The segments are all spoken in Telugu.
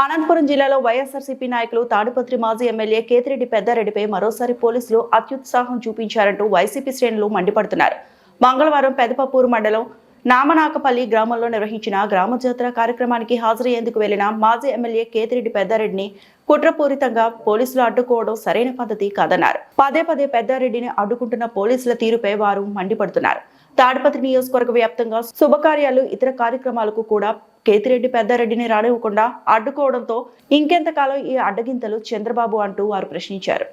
అనంతపురం జిల్లాలో వైఎస్ఆర్సీపీ నాయకులు తాడిపత్రి మాజీ ఎమ్మెల్యే కేతిరెడ్డి పెద్దారెడ్డిపై మరోసారి పోలీసులు అత్యుత్సాహం చూపించారంటూ వైసీపీ శ్రేణులు మండిపడుతున్నారు. మంగళవారం పెదపపూరు మండలం నామనాకపల్లి గ్రామంలో నిర్వహించిన గ్రామ జాతర కార్యక్రమానికి హాజరయ్యేందుకు వెళ్లిన మాజీ ఎమ్మెల్యే కేతిరెడ్డి పెద్దారెడ్డిని కుట్రపూరితంగా పోలీసులు అడ్డుకోవడం సరైన పద్ధతి కాదన్నారు. పదే పదే పెద్దారెడ్డిని అడ్డుకుంటున్న పోలీసుల తీరుపై వారు మండిపడుతున్నారు. తాడిపత్రి నియోజకవర్గ వ్యాప్తంగా శుభకార్యాలు, ఇతర కార్యక్రమాలకు కూడా కేతిరెడ్డి పెద్దారెడ్డిని రానివ్వకుండా అడ్డుకోవడంతో ఇంకెంతకాలం ఈ అడ్డగింతలు చంద్రబాబు అంటూ వారు ప్రశ్నించారు.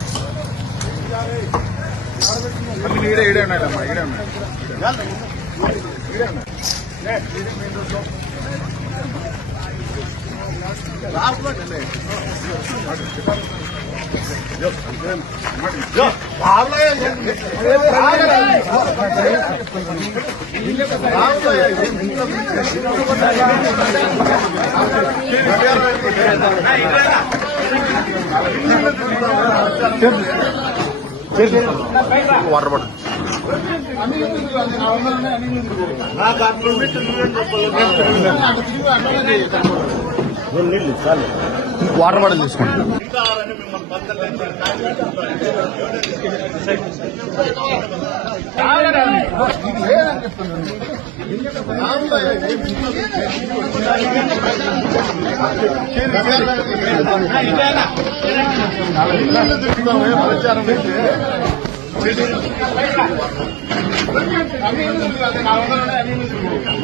వాటర్ బాటిల్ తీసుకోండి.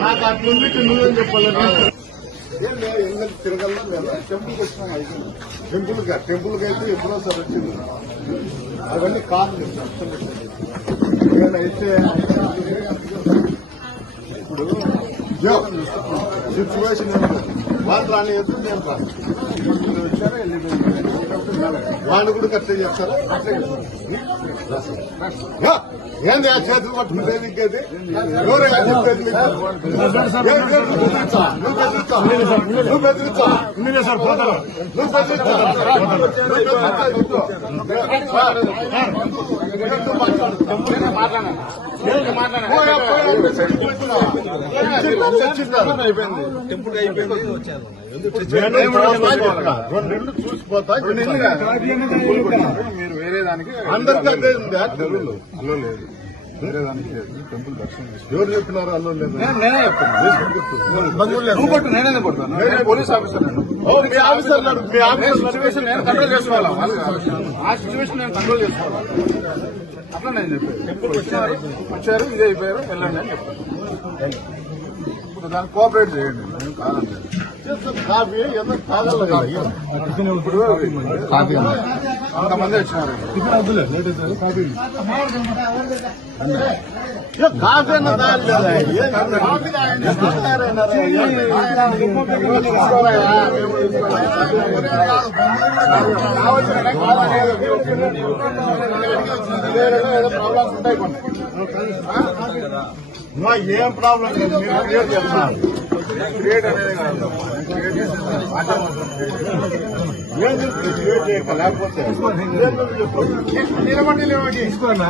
నాకు అట్లుంది నువ్వేం చెప్పాలి. తిరగల్లా లేదా టెంపుల్కి వచ్చినా అయిపోయింది. టెంపుల్కి అయితే ఎప్పుడో సార్ వచ్చింది. అవన్నీ కాదు అయితే ఇప్పుడు సిచ్యువేషన్ వాళ్ళు రాని ఎదురు నేను రాను వచ్చారా వాళ్ళు కూడా కట్టే చేస్తారా ఏంది ఆ చేతులు పట్టుకుంటే నీకేది ఎవరైనా చెప్పేది నువ్వు బెదిరించా టెంపుల్ అయిపోయింది. రెండు చూసిపోతా మీరు వేరే దానికి అందరికీ అదే ఉంది. అల్లో లేదు, వేరే దానికి లేదు. టెంపుల్ దర్శనం ఎవరు చెప్పినారు? అల్లో లేదు. నేనే చెప్తాను. నేనే కొడతాను. పోలీస్ ఆఫీసర్ మీ ఆఫీసర్ మీ ఆఫీసర్ నేను కంట్రోల్ చేసుకోవాలా? ఆ సిచ్యువేషన్ నేను కంట్రోల్ చేసుకోవాలా? అట్లా నేను చెప్పాను. టెంపుల్ వచ్చారు ఇదే అయిపోయారు వెళ్ళండి అని చెప్తాను. ఇప్పుడు దాన్ని కోఆపరేట్ చేయండి. నేను కాదండి కాఫీ ఏదో కాగల ఇప్పుడు అంతమంది వచ్చినారు. కాఫీ ఏదో ప్రాబ్లమ్స్ ఉంటాయి కొన్ని. ఏం ప్రాబ్లం లేదు, మీరు క్రియేట్ చేస్తున్నారు. క్రియేట్ అనేది కాదు, క్రియేట్ చేయక లేకపోతే నిలబడి చూసుకోవాలి.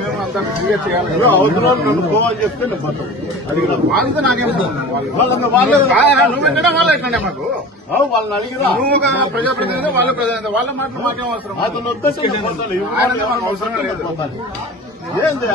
మేము అంతా క్రియేట్ చేయాలి. అవసరం నన్ను పోవాలని చెప్తే నేను పోతాను. అది వాళ్ళతో నాకేం నువ్వు వాళ్ళే ఎట్లండి మాకు వాళ్ళని అడిగిరా. నువ్వు ఒక ప్రజాప్రతినిధి, వాళ్ళ ప్రజాప్రతినిధి, వాళ్ళ మాటలు మాకేం అవసరం? అతను అవసరం లేదు. ఏంది